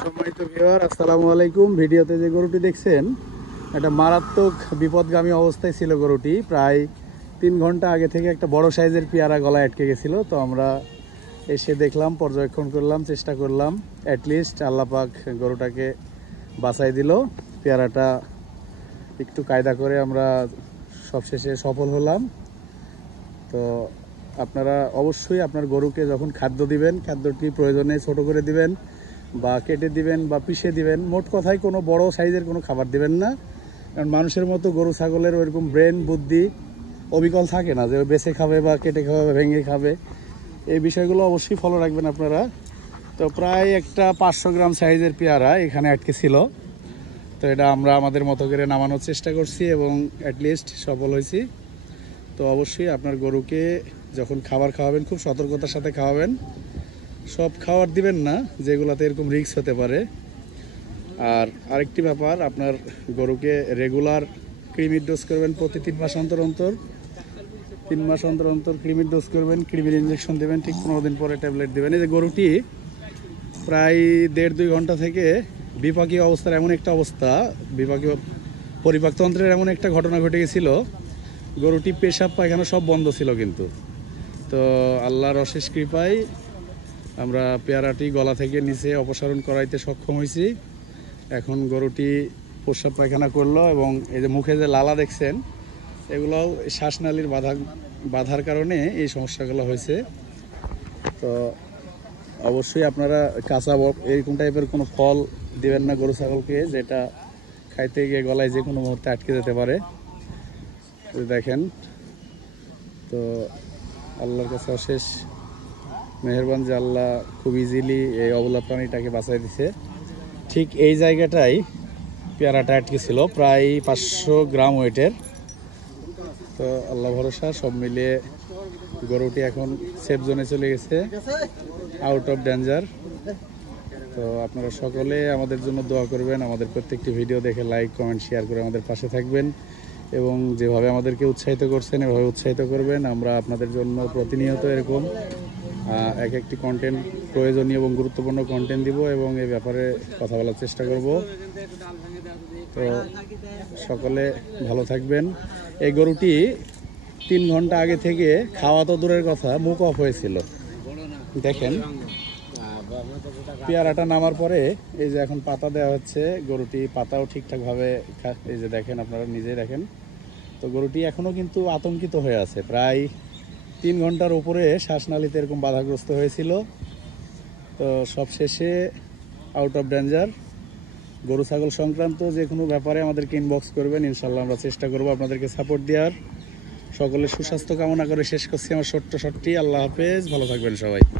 সম্মানিত ভিউয়ার, আসসালামু আলাইকুম। ভিডিওতে যে গরুটি দেখছেন, একটা মারাত্মক বিপদগামী অবস্থায় ছিল গরুটি। প্রায় 3 ঘন্টা আগে থেকে একটা বড় সাইজের পেয়ারা গলায় আটকে গেছিলো। তো আমরা এসে দেখলাম, পর্যবেক্ষণ করলাম, চেষ্টা করলাম। অ্যাটলিস্ট আল্লাহ পাক গরুটাকে বাঁচাই দিল। পেয়ারাটা একটু কায়দা করে আমরা সবশেষে সফল হলাম। তো আপনারা অবশ্যই আপনার গরুকে যখন খাদ্য দিবেন, খাদ্যটি প্রয়োজনে ছোট করে দিবেন বা কেটে দিবেন বা পিষে দিবেন। মোট কথায় কোনো বড় সাইজের কোনো খাবার দিবেন না, কারণ মানুষের মতো গরু ছাগলের ওইরকম ব্রেন বুদ্ধি অবিকল থাকে না যে বেছে খাবে বা কেটে খাবে বা ভেঙে খাবে। এই বিষয়গুলো অবশ্যই ফলো রাখবেন আপনারা। তো প্রায় একটা 500 গ্রাম সাইজের পেয়ারা এখানে আটকে ছিল। তো এটা আমরা আমাদের মতো করে নামানোর চেষ্টা করছি এবং অ্যাটলিস্ট সফল হয়েছি। তো অবশ্যই আপনার গরুকে যখন খাবার খাওয়াবেন খুব সতর্কতার সাথে খাওয়াবেন। সব খাবার দিবেন না যেগুলোতে এরকম রিস্ক হতে পারে। আর আরেকটি ব্যাপার, আপনার গরুকে রেগুলার কৃমির ডোজ করবেন। প্রতি 3 মাস অন্তর অন্তর 3 মাস অন্তর অন্তর কৃমির ডোজ করবেন, কৃমির ইঞ্জেকশন দেবেন। ঠিক 15 দিন পরে ট্যাবলেট দেবেন। এই যে গরুটি প্রায় 1.5-2 ঘন্টা থেকে বিপাকীয় অবস্থার এমন একটা অবস্থা, বিপাকীয় পরিপাকতন্ত্রের এমন একটা ঘটনা ঘটে গেছিল, গরুটি পেশাব পায়খানা সব বন্ধ ছিল। কিন্তু তো আল্লাহর অশেষ কৃপায় আমরা পেয়ারাটি গলা থেকে নিচে অপসারণ করাইতে সক্ষম হয়েছি। এখন গরুটি পেশাব পায়খানা করলো এবং এই যে মুখে যে লালা দেখছেন, এগুলোও শ্বাসনালীর বাধার কারণে এই সমস্যাগুলো হয়েছে। তো অবশ্যই আপনারা কাঁচা এরকম টাইপের কোনো ফল দিবেন না গরু ছাগলকে, যেটা খাইতে গিয়ে গলায় যে কোনো মুহূর্তে আটকে যেতে পারে। দেখেন, তো আল্লাহর কাছে অশেষ মেহেরবান যে আল্লাহ খুব ইজিলি এই অবলা প্রাণীটাকে বাঁচাই দিছে। ঠিক এই জায়গাটাই পেয়ারাটা আটকে ছিল, প্রায় 500 গ্রাম ওয়েটের। তো আল্লাহ ভরসা, সব মিলিয়ে গরুটি এখন সেফ জোনে চলে গেছে, আউট অফ ডেঞ্জার। তো আপনারা সকলে আমাদের জন্য দোয়া করবেন। আমাদের প্রত্যেকটি ভিডিও দেখে লাইক কমেন্ট শেয়ার করে আমাদের পাশে থাকবেন এবং যেভাবে আমাদেরকে উৎসাহিত করছেন এভাবে উৎসাহিত করবেন। আমরা আপনাদের জন্য প্রতিনিয়ত এরকম এক একটি কন্টেন্ট, প্রয়োজনীয় এবং গুরুত্বপূর্ণ কন্টেন্ট দিব এবং এই ব্যাপারে কথা বলার চেষ্টা করব। তো সকলে ভালো থাকবেন। এই গরুটি 3 ঘন্টা আগে থেকে খাওয়া তো দূরের কথা, মুখ অফ হয়েছিল। দেখেন, পেয়ারাটা নামার পরে এই যে এখন পাতা দেওয়া হচ্ছে, গরুটি পাতাও ঠিকঠাকভাবে এই যে দেখেন, আপনারা নিজেই দেখেন। তো গরুটি এখনও কিন্তু আতঙ্কিত হয়ে আছে। প্রায় 3 ঘন্টার উপরে শ্বাসনালীতে এরকম বাধাগ্রস্ত হয়েছিল। তো সবশেষে আউট অফ ডেঞ্জার। গরু ছাগল সংক্রান্ত যে কোনো ব্যাপারে আমাদেরকে ইনবক্স করবেন, ইনশাল্লাহ আমরা চেষ্টা করব আপনাদেরকে সাপোর্ট দেওয়ার। সকলের সুস্বাস্থ্য কামনা করে শেষ করছি আমার ছোট্ট শটটি। আল্লাহ হাফেজ, ভালো থাকবেন সবাই।